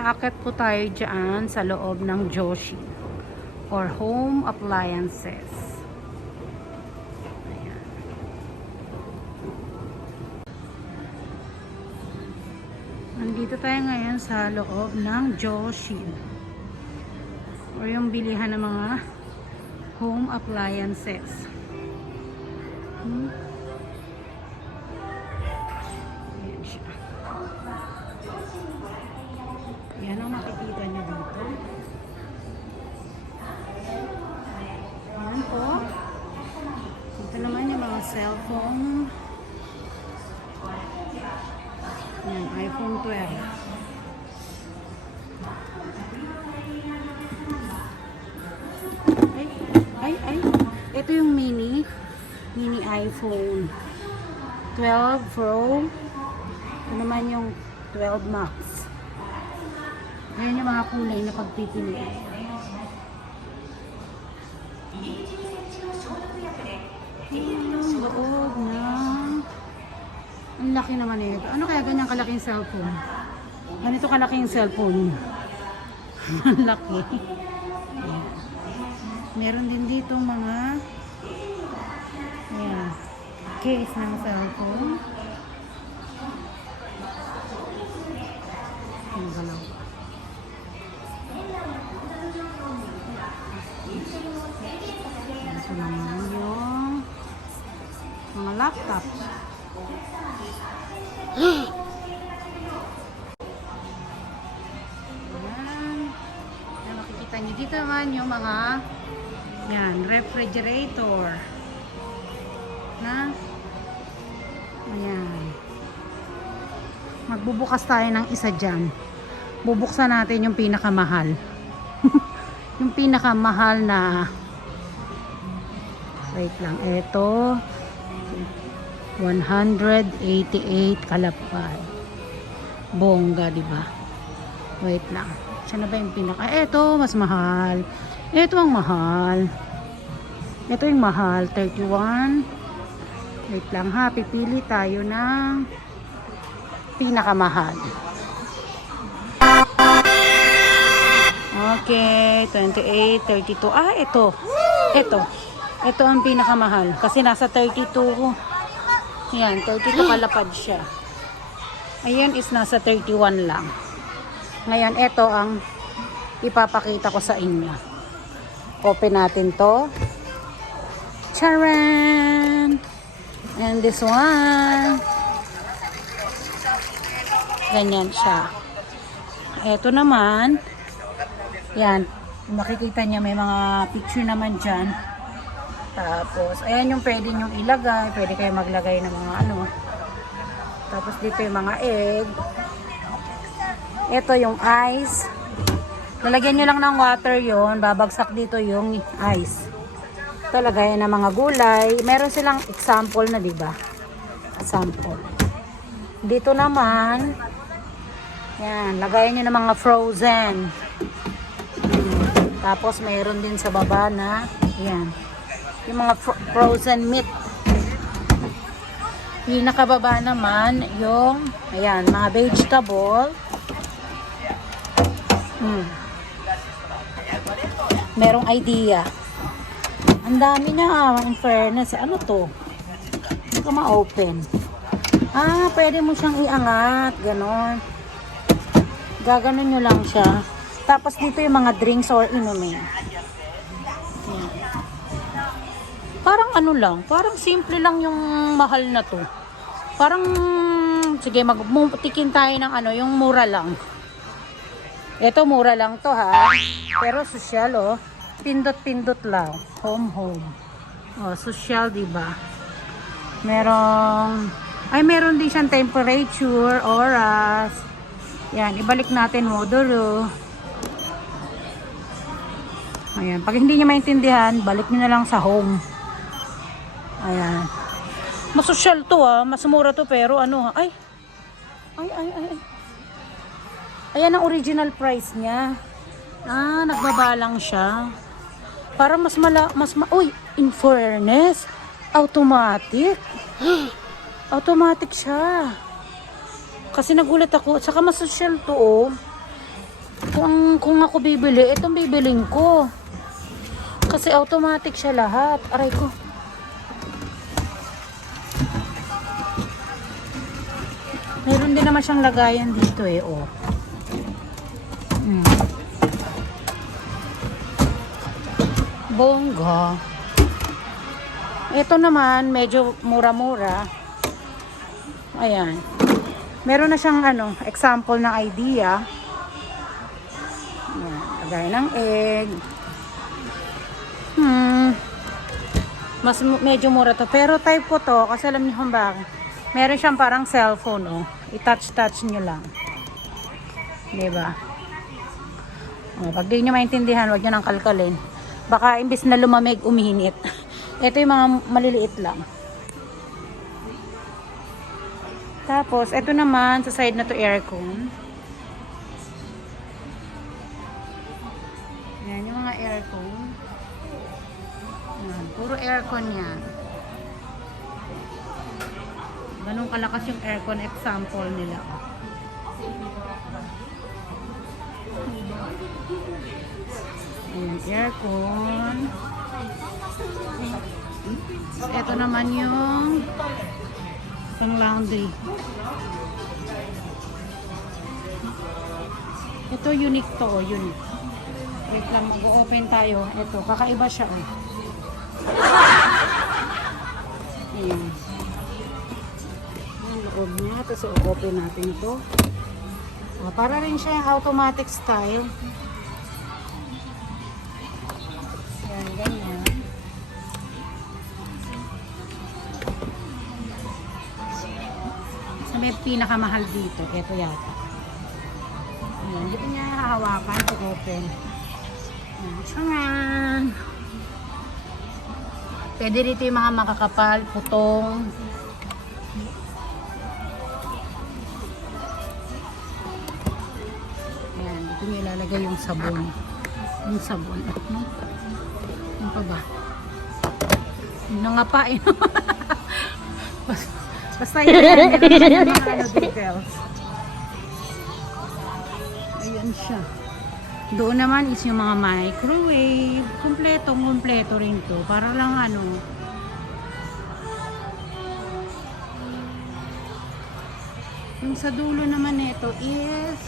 Aakyat po tayo dyan sa loob ng Joshi or home appliances. Ayan. Nandito tayo ngayon sa loob ng Joshi or yung bilihan ng mga home appliances. Ayan siya. Yan ang makikita nyo dito. Ayan po. Ito naman yung mga cellphone. Ayan, iPhone 12. Ay. Ito yung mini iPhone 12 Pro. Ito naman yung 12 Max. Ayan yung mga kulay na pagpipili. Loob na. Ang laki naman ito. Ano kaya ganyan kalaking cellphone? Ganito kalaking cellphone. Ang laki. Ayan. Meron din dito mga ayan, case ng cellphone. Ang galaw. Ito naman yung mga laptop. Ayan. Ayan, makikita nyo dito naman yung mga yan, refrigerator na ayan. Magbubukas tayo ng isa dyan. Bubuksan natin yung pinakamahal. Yung pinakamahal na wait lang, ito 188 kalapad. Bongga, diba? Wait lang. Siya na ba yung pinaka? Ito, mas mahal. Ito ang mahal. Ito yung mahal, 31. Wait lang ha, pipili tayo ng pinakamahal. Okay, 28, 32. Ah, ito. Ito ang pinakamahal. Kasi nasa 32. Yan, 32 kalapad siya. Ayan is nasa 31 lang. Ngayon, ito ang ipapakita ko sa inyo. Open natin to. Charan! And this one. Ganyan siya. Ito naman. Yan. Makikita niya may mga picture naman dyan. Tapos, ayan yung pwede nyo ilagay. Pwede kayo maglagay ng mga ano. Tapos dito yung mga egg. Ito yung ice. Lalagyan nyo lang ng water yon, babagsak dito yung ice. Ito, lagayan ng mga gulay. Meron silang example na, diba? Example. Dito naman, yan, lagayan nyo ng mga frozen. Tapos, meron din sa baba na, yan, yung mga frozen meat. Pinakababa naman, yung, ayan, mga vegetable. Merong idea. Ang dami na, in fairness. Ano to? Hindi ko ma-open. Ah, pwede mo siyang iangat. Ganon. Gaganon nyo lang siya. Tapos dito yung mga drinks or inumin. Yan. Parang ano lang. Parang simple lang yung mahal na to. Parang, sige, magtikin tayo ng ano, yung mura lang. Ito, mura lang to ha. Pero social, oh. Pindot-pindot lang. Home. Oh, social, diba? Meron din siyang temperature, oras. Yan, ibalik natin modulo. Ayan, pag hindi niyo maintindihan, balik niyo na lang sa home. Ayan. Mas social to ha. Mas mura to pero ano, ay. Ayan ang original price niya. Ah, nagbabalang siya. Para uy, in fairness, automatic. Automatic siya. Kasi nagulat ako. Saka mas social to, oh. Kung ako bibili, itong bibiling ko. Kasi automatic siya lahat. Aray ko. Meron din naman siyang lagayan dito eh, oh. Bongga. Ito naman, medyo mura-mura. Ayan. Meron na siyang example ng idea. Ayan, lagay ng egg. Medyo mura to. Pero type ko to, kasi alam niyo kung bakit. Meron siyang parang cellphone, oh. I-touch nyo lang. Diba? Oh, pag di nyo maintindihan, wag nyo nang kalkalin. Baka imbis na lumamig, umihinit. Ito yung mga maliliit lang. Tapos, ito naman, sa side na to aircon. Ayan, yung mga aircon. Ayan, puro aircon yan. Ganun kalakas yung aircon example nila. Ayan, aircon. Ito naman yung pang laundry. Ito unique to, oh, unique. Wait lang, go-open tayo. Ito, kakaiba siya, oh. Ayan. Ang loob niya. Tapos i-open natin ito. Para rin siya yung automatic style. Ayan, ganyan. So, may pinakamahal dito. Ito yata. Ayan, dito niya hahawakan to open. Ayan, tsangan! Pwede dito yung mga makakapal, putong. Ayan, dito niya ilalagay yung sabon. Yung sabon. Ano pa ba? Yung nangapain. Basta yun. Meron yung mga details. Ayan siya. Doon naman is yung mga microwave. Kompleto rin to. Para lang Yung sa dulo naman nito is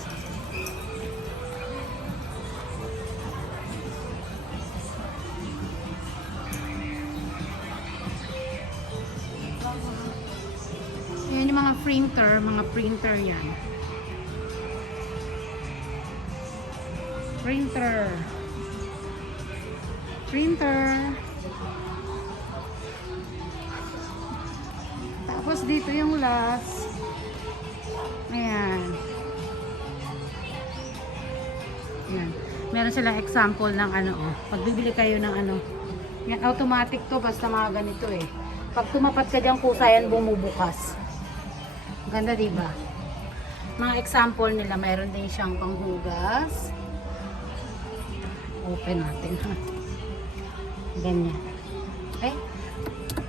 yan yung mga printer yan. Printer. Tapos dito yung last. Ayan. Ayan. Meron silang example ng pag bibili kayo ng yan, automatic to, basta mga ganito eh. Pag tumapat ka dyan, kusa yan bumubukas. Ganda, diba? Mga example nila, mayroon din siyang panghugas. Open natin, ha. Ganyan. Okay?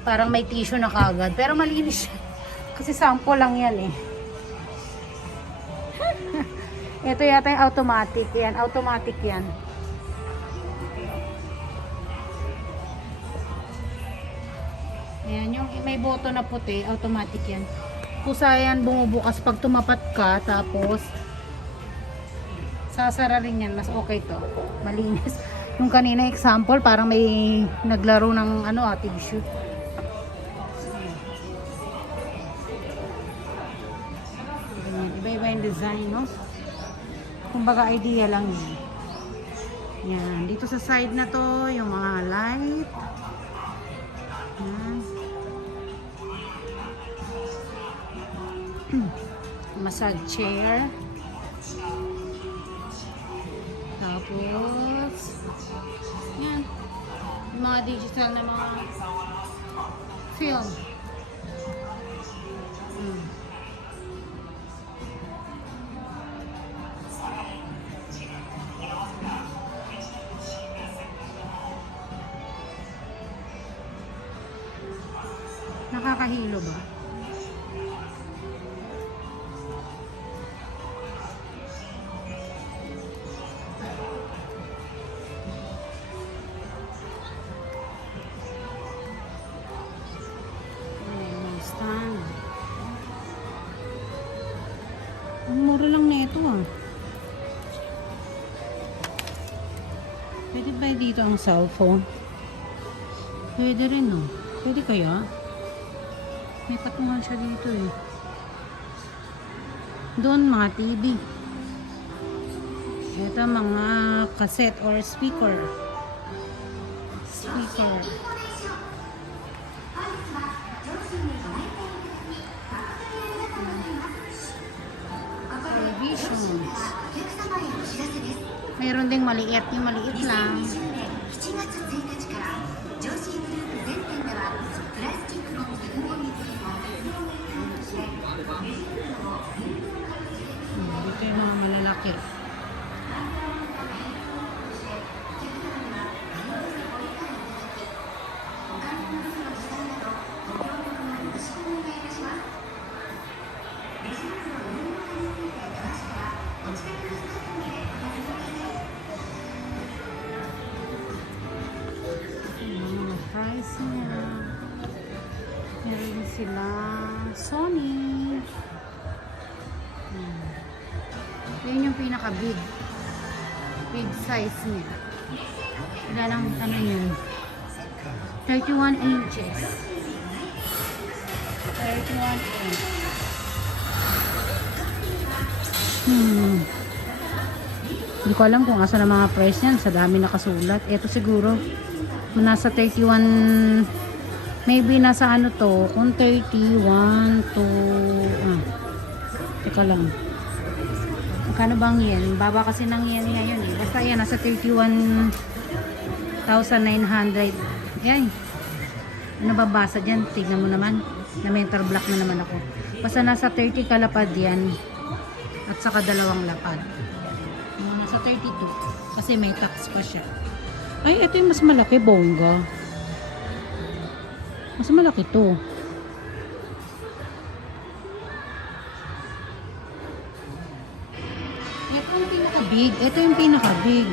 Parang may tissue na kagad. Pero malinis siya. Kasi sample lang yan, eh. Ito yata yung automatic. Yan, automatic yan. Ayan, yung may button na puti, automatic yan. Kusa yan bumubukas pag tumapat ka, tapos sasara rin yan, mas okay to. Malinis. Yung kanina example, parang may naglaro ng tissue. Ganyan. Iba-iba yung design, no? Kumbaga idea lang yun. Yan. Dito sa side na to, yung mga light. Yan. Massage chair. Tapos yan, yung mga digital na mga film. Nakakahilo ba? Ang mura lang na ito ah. Pwede ba dito ang cellphone? Pwede rin no. Pwede kaya? May patungan siya dito eh. Doon mga TV. Ito mga cassette or speaker. Speaker. Television. Mayroon ding maliit. Yung maliit lang. Dito yung mga malalaki. Price niya. Meron sila Sony. Yan yung pinaka big size niya. Wala lang ano yun, 31 inches. 31 inches. Hindi ko alam kung asa na mga price yan. Sa dami nakasulat. Ito siguro nasa 31, maybe nasa ano to, kung 31 to teka lang, magkano bang yen? Baba kasi ng yen ngayon eh. Basta yan, nasa 31,900. Yan, ano babasa dyan? Tignan mo naman, na mental block na naman ako. Basta nasa 30 kalapad yan, at saka dalawang lapad. Nasa 32 kasi may tax pa siya. Ay, ito yung mas malaki, bongga. Mas malaki to. Ito yung pinaka-big. Ito yung pinaka-big.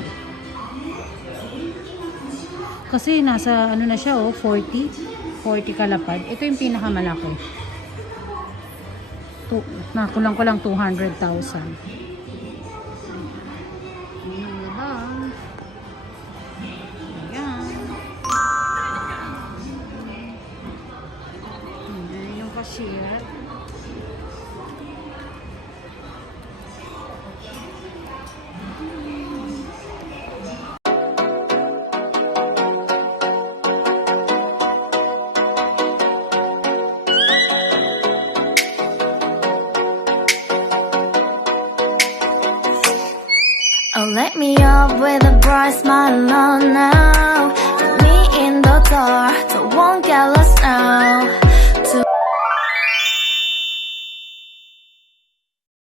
Kasi nasa, ano na siya, oh, 40 kalapad. Ito yung pinaka-malaki. Nakulang ko lang 200,000. Cashier. Oh, let me up with a bright smile on now. Put me in the dark.